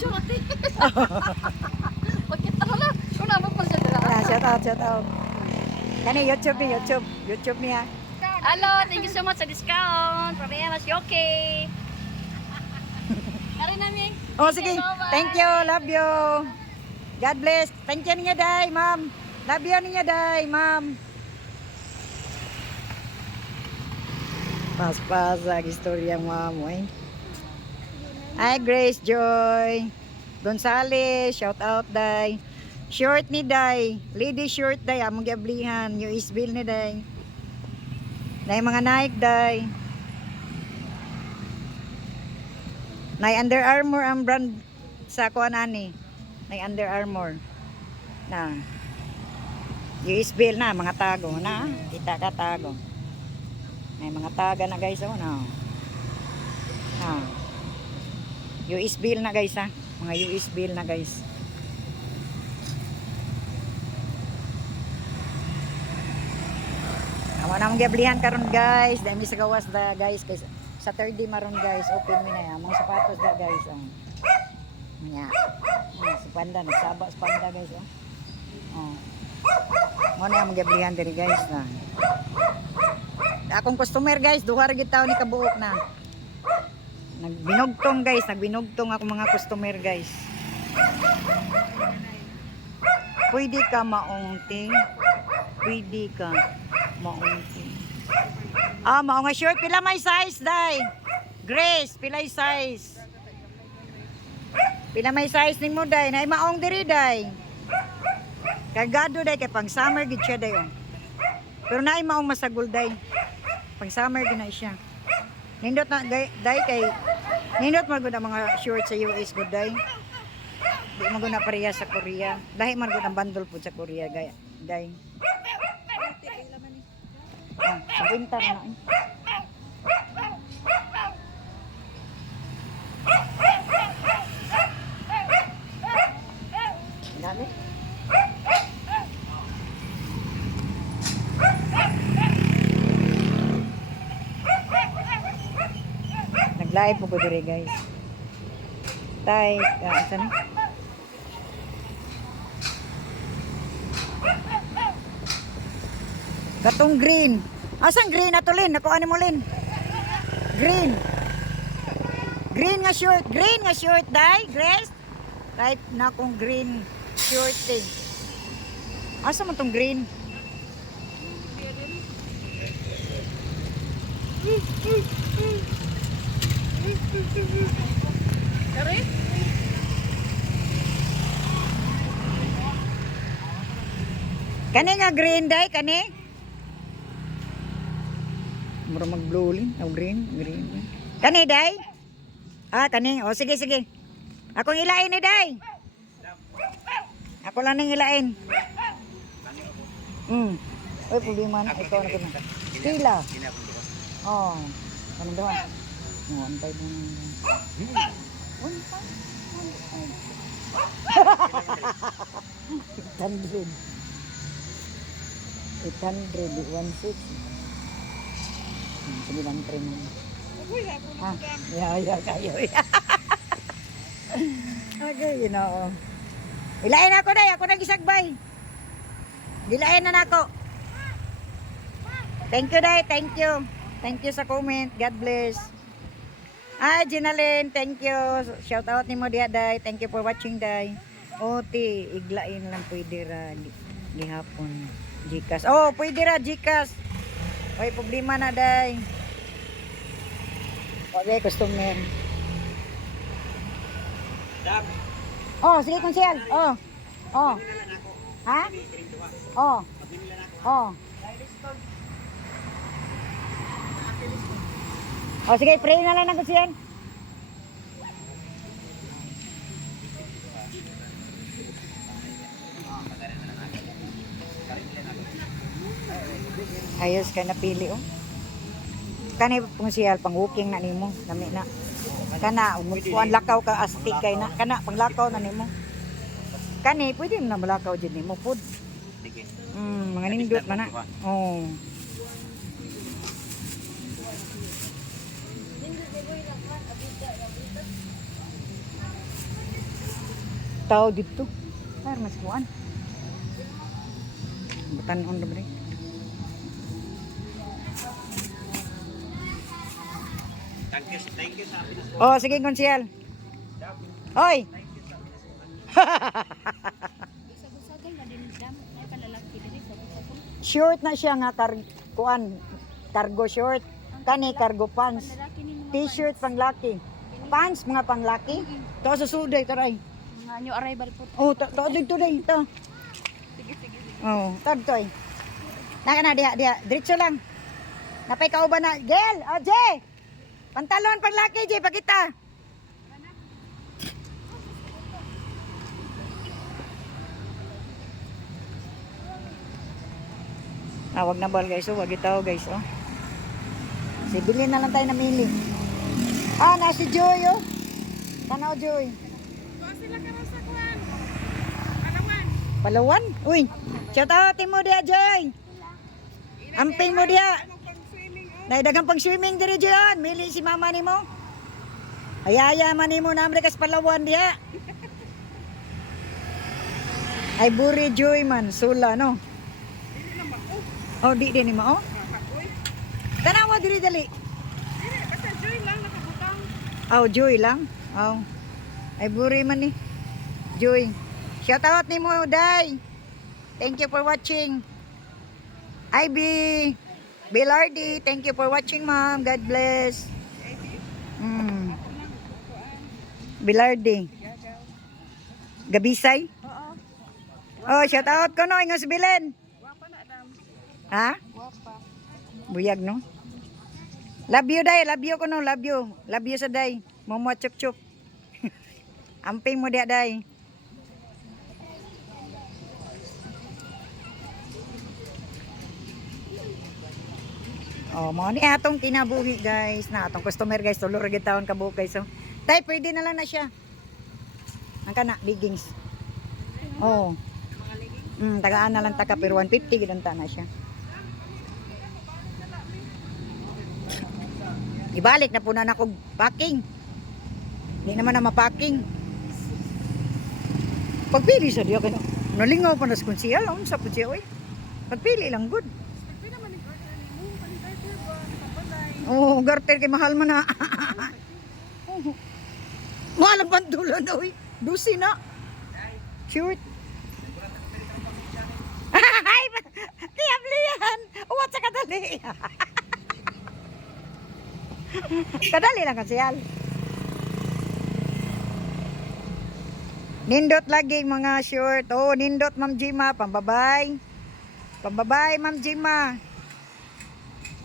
Shout Pagkita na lang. Kung naman pa siya dala. Shout out. Kani YouTube ni, YouTube niya. Hello, thank you so much sa discount. Pamaya mas okay. Kari namin. Oh, sige. Thank you. Love you. God bless. Thank you niya, day, ma'am. Love you niya, day, ma'am. Pas-pas ang istorya, ma'am. Hi, Grace Joy. Gonzales, shout out, day. Short ni day. Lady short, day. Among gablihan. US bill ni day. Nay mga Nike, day. Nay Under Armour ang brand sa kuan ani. Nay Under Armour. Na. US bill na mga tago na. Kita ka tago. May mga taga na guys oh na. Ah. US bill na guys ha. Mga US bill na guys. Awa na mong gablihan karon guys. Dami sa gawas da guys kay Saturday maron guys, open mi na ya. Mga sapatos da guys. Oh. Nya. Si Panda nagsaba sa Panda guys oh. Oh. Mo na mong gablihan diri guys na. Akong customer guys, duha ra gid taon ni kabuok na. Nagbinugtong guys, nagbinugtong ako mga customer guys. Pwede ka maungting. Pwede ka maungting. Ah, mao nga short pila may size day. Grace, pila may size? Pila may size nimo day? Nay maong diri day. Kagado day kay pang summer gid siya day. Oh. Pero nay maong masagol day. Pang summer gid na siya. Nindot na day kay nindot man gud ang mga short sa US gud day. Di man gud na pareha sa Korea. Lahi man gud ang bundle pud sa Korea gay. Day. Oh, sa winter na. Dami. Nag-live po ko dire guys. Tay, saan? Katong green. Asang green ato Lin? Nakuha ni mo Lin. Green. Green nga short. Green nga short day. Grace. Right na kong green short eh. Asa mo tong green? Kari? Kani nga green day, kani? Mura mag-blue lin. Oh, green. Kani day? Ah, kani. O, sige. Akong ilain ni day. Ako lang nang ilain. Uy, problema na. Ito na ko na. Pila. Oh. Anong dawa? Oh, antay mo na. 800. 16. Sige lang, try mo. Ah, kayo. Okay, you know. Ilain ako day, ako nagisagbay. Dilain na nako. Thank you day, thank you. Thank you sa comment. God bless. Ay, Ginalyn, thank you. Shout out ni mo dia day. Thank you for watching day. Oti, iglain lang pwede ra gihapon. Gcash. Oh, pwede ra Gcash. Oy, problema na day. Okay, customer. Oh, sige konsyel. Oh. Ha? Oh. Oh, sige, pray na lang ng konsyel. Ayos ka napili oh. Kani konsyel pang walking na nimo, nami na. Kana umukuan lakaw ka astig kay na kana panglakaw na nimo. Kani pwede mo na malakaw jud nimo pud. Mga nindot man na. Oh. tao dito. Ay, mas kuan. Batan on bre. Thank you sa amin. Oh, sige konsyal. Oy. Sagol-sagol na din dam. Ay palalaki diri sagol-sagol. Short na siya nga kuan. Cargo short. Kani cargo pants. Panlalaki ni mga T-shirt panglaki. Pants mga panglaki. To sa suday taray. mga new arrival po. Oh, to dito day to. Sige, sige, sige. Oh, tagtoy. Naka na diha. Diretso lang. Napay kauban na. Gel, Jay. Pantalon panglaki, Jay, pakita. Wag na bal guys, wag itaw guys, oh. Sibilin na lang tayo namili. Na si Joy, oh. Tanaw, Joy. Palawan? Uy, shout out mo dia, Joy. Amping mo dia. Naidagang pang swimming diri diyan. Mili si mama nimo. Ayaya man nimo na Amerikas Palawan dia. Ay buri Joy man, sula no. Oh, di din mo, oh. Tanawa diri dali. Basta Joy lang nakabutang. Oh, Joy lang. Oh. Ay buri man ni. Joy. Shout out nimo, Day. Thank you for watching. Ivy Belardi, thank you for watching, ma'am. God bless. Belardi. Gabisay? Oh, shout out ko no, ingos Bilen. Wapa na dam. Ha? Wapa. Buyag no? Love you, Day. Love you ko no, love you. Love you sa Day. Momo chup chup. Amping mo dia, Day. Oh, mo ni atong kinabuhi guys, na atong customer guys, tulo ra gid taon kabuok guys. So, tay pwede na lang na siya. Ang kana leggings. Oh. Tagaan na lang taka pero 150 gid ang na siya. Ibalik na po na nako packing. Hindi naman na mapacking. Pagpili sa diya kay nalingaw pa nas konsehal, unsa po siya oy. Pagpili lang good. Oh, garter kay mahal man na. Mahal ang pantulan na, uy. Dusi na. Cute. Ay, tiyabli yan. Uwat sa kadali. Kadali lang kasi yan. Nindot lagi mga short. Oh, nindot Ma'am Jima. Pambabay. Pambabay, Ma'am Jima.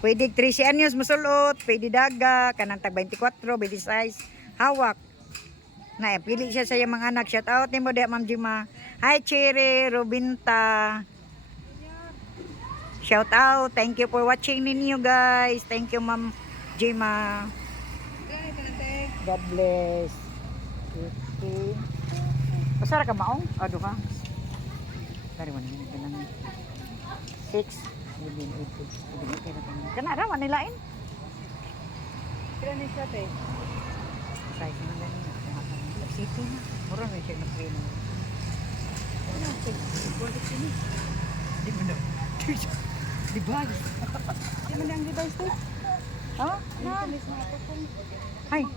Pwede 13 anyos masulot, pwede daga, kanang tag 24, pwede size, hawak. Na, pili siya sa iyang mga anak. Shout out ni mo, Ma'am Jima. Hi, Cherry, Robinta. Shout out. Thank you for watching ninyo, guys. Thank you, Ma'am Jima. God bless. Okay. Pasara ka maong? Ado ka? Dari man, 6. Kana ra man nilain. Kira ni siya te. Size man gani. City na. Mura na siya na-train. Ano siya? Balik sini. Di ba na? Device. Di man ang device to. Ha? Na. Ay.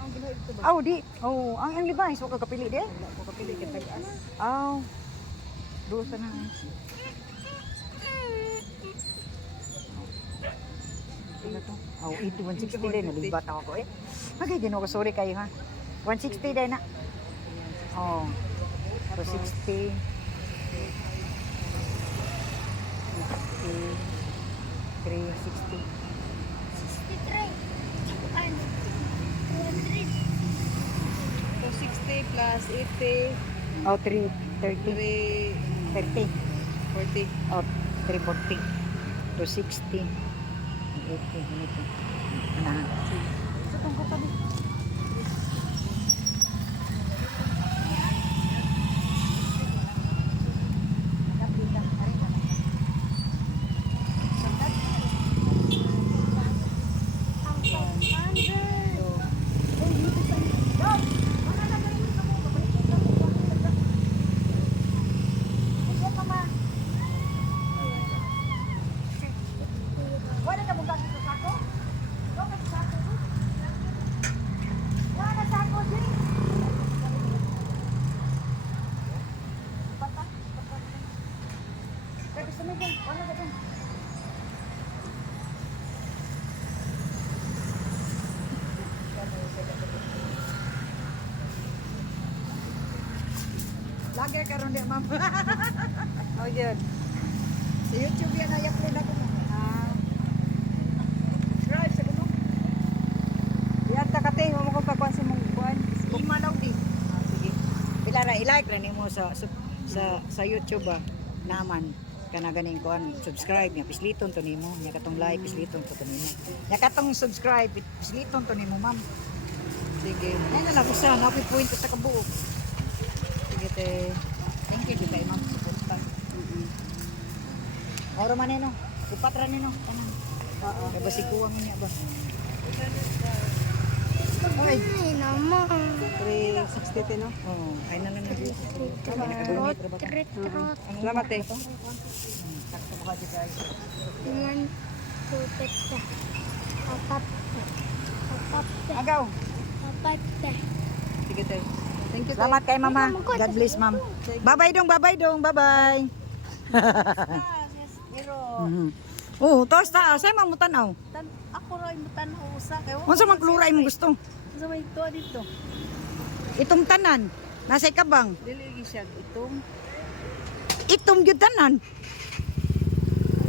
Oh, di. Oh, ang device ko kapili di. Ko kapili kita as. Oh. Dosa na. Oh, 160 din. Nalibat ako eh. Okay, din ako. Sorry kayo ha. 160 din na. Oh. 260. 360. 260 plus 80. Oh, 330. 30. 40. Oh, 340. 260. 80. Ganito. Ano? Sa tungkol kami. Vlogger karon di ma'am. Oh, yun. Sa YouTube yan ay upload ako mo. Subscribe sa kuno. Yan ta kate mo ko pa kwan sa mong kuan. Ima law di. Sige. Pila ra i-like ra nimo sa YouTube naman kana ganing kuan subscribe nya pisliton to nimo nya katong like pisliton to nimo nya katong subscribe pisliton to nimo ma'am. Sige. Yan na lang usa na point sa kabuok. Sige te. Thank you kay ma'am suporta. Oro man no. Upat ra nino. Tanan. Oo. Kay basig kuwang niya ba. Ay, naman. 360 no. Oo. Ay na lang na. Salamat eh. Sakto ka di guys. Naman tupit ka. Papapte. Agaw. Papapte. Sige te. Thank you. Salamat kay mama. God bless ma'am. Bye-bye dong, bye-bye dong, bye-bye. Oh, tos ta, say mo tanaw. Ako rin mo tanaw usa kay Unsa man kluray mo gusto? sa may to dito. Itong tanan, nasa ikabang. Dili siya itong Itong gyud tanan.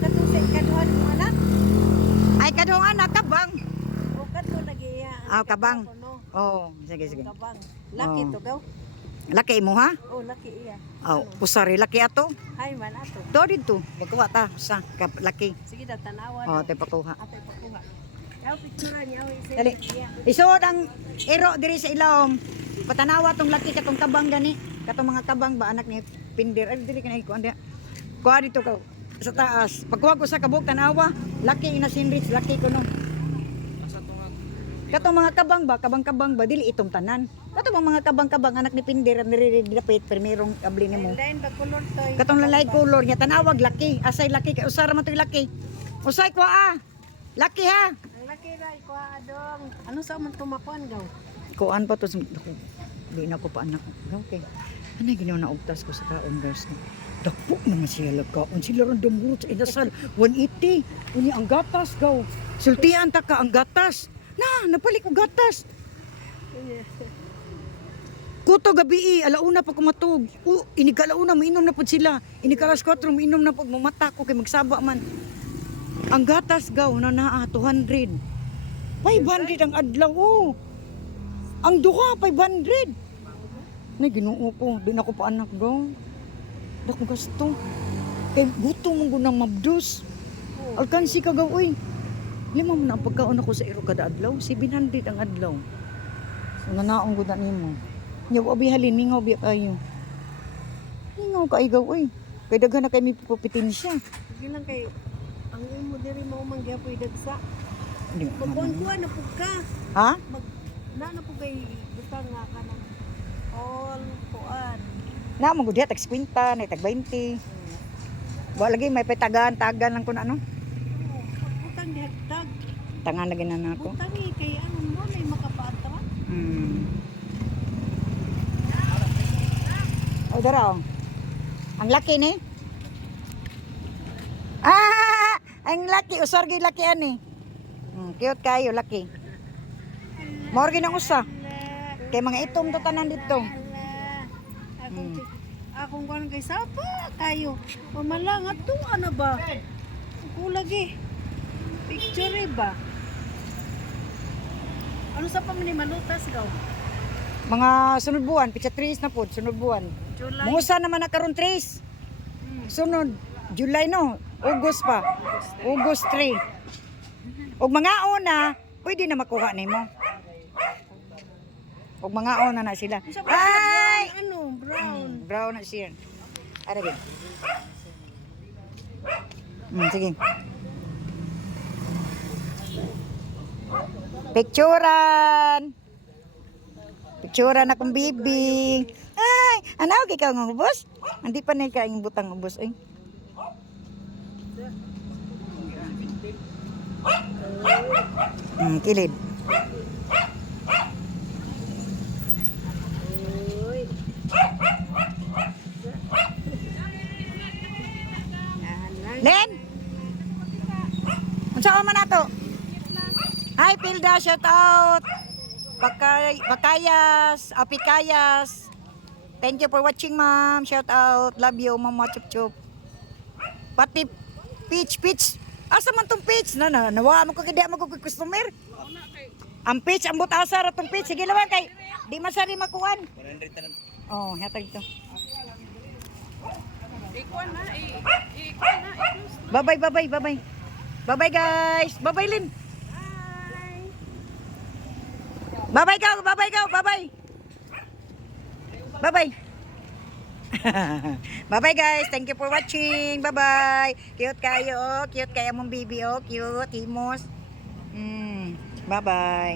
kadto sa ikaduhan mo anak. Ay kadong anak kabang. O kadto lagi ya. Kabang. Oh, sige sige. Kabang. Laki Oh. to gaw. Laki mo ha? Oh laki iya. Oh, usari laki ato. Hay man ato. Do dito, magkuha ta sa laki. Sige da tanawan. Oh, tay pakuha. Atay pakuha. Yaw picture niya oy sa Dali. iya. Isod ang iro diri sa ilawom. Patanawa tong laki katong kabang gani. Katong mga kabang ba anak ni Pinder. Ay diri kanay ko anda. Kuha dito ka sa taas. Pagkuha ko sa kabog tanawa, laki ina sinrich, laki ko no. Katong mga kabang ba, kabang-kabang ba dili itong tanan. Katong mga kabang-kabang anak ni Pinder niridapit primerong abli nimo. Lain ba kulor toy. Katong lalay color niya tanawag laki, asay laki kay usara man toy laki. Usay ko Laki ha. Ang laki ra ko adong. Ano sa man tumakuan gaw? Kuan pa to di na ko pa anak. Okay. Anay ginaw na ugtas ko sa kaon guys. Dako naman sila lagkaon. Sila ron dumurot sa inasal. 180. Uni ang gatas gaw. Sultian ta ka ang gatas. Na, napalik ko gatas. Kuto gabi alauna pa kumatog. Inigalauna mainom na pud sila. Inikalas 4 mainom na pud mamata ko kay magsaba man. Ang gatas gaw na naa 200. 500 ang adlaw. Oh. Ang duha 500. Nay Ginoo ko, di na ko pa anak gaw. Dako gasto. Kay gutom mo gunang mabdus. Alkansi ka gaw oy. Lima mo na ang pagkaon ako sa iro kada adlaw, 700 ang adlaw. So nanaong gud nimo. Nya wa bihalin mingaw biya kayo. Mingaw ka igaw oy. Kay daghan na kay mi pupitin siya. Sige lang kay ang imo diri mao man gyapon dagsa. Di Magkuan na pud ka. ha? Na pud kay butang nga kanang all kuan. Na mo gud tag 50, na tag 20. Wa lagi may petagan lang kun ano. Butang dihatag. Tangan lagi na nako. Butang kay ano mo may makapaatra. Oh, daraw. Ang laki ni. Ang laki, usar gyud laki ani. Cute kayo laki. Morgi nang usa. Kay mga itom to tanan dito. Akong kuan kay sapa kayo. Mamalang ato ano ba? Ako lagi. Picture ba? Ano sa pa man ni malutas gaw? Mga sunod buwan, pitsa 3 na pod, sunod buwan. July. Musa naman na karon 3. Sunod July no, August pa. August 3. Og mga ona, pwede na makuha nimo. Og mga ona na sila. Ay! Ano, brown. Brown na siya. Ara gid. Sige. Picturean. Picturean akong bibi. Ay, anaw kay ka ng ubos? Hindi pa na kaing butang ubos ay. Kilid. Len? Unsa man nato? Hi Pilda, shout out. Bakayas, Apikayas. Thank you for watching, ma'am. Shout out. Love you, mama chup chup. Pati Peach. Asa man tong Peach? Nawa mo ko kaya mo ko customer. Ang Peach, ang butasa ra tong Peach. Sige lawan kay di masari makuan. 100 na lang. Oh, hatag to. Bye-bye. Bye-bye guys. Bye-bye Lin. Bye-bye go. Bye-bye. Bye-bye guys. Thank you for watching. Bye-bye. Cute kayo. Cute kaya mong baby. Oh. Cute. Himos. Bye-bye.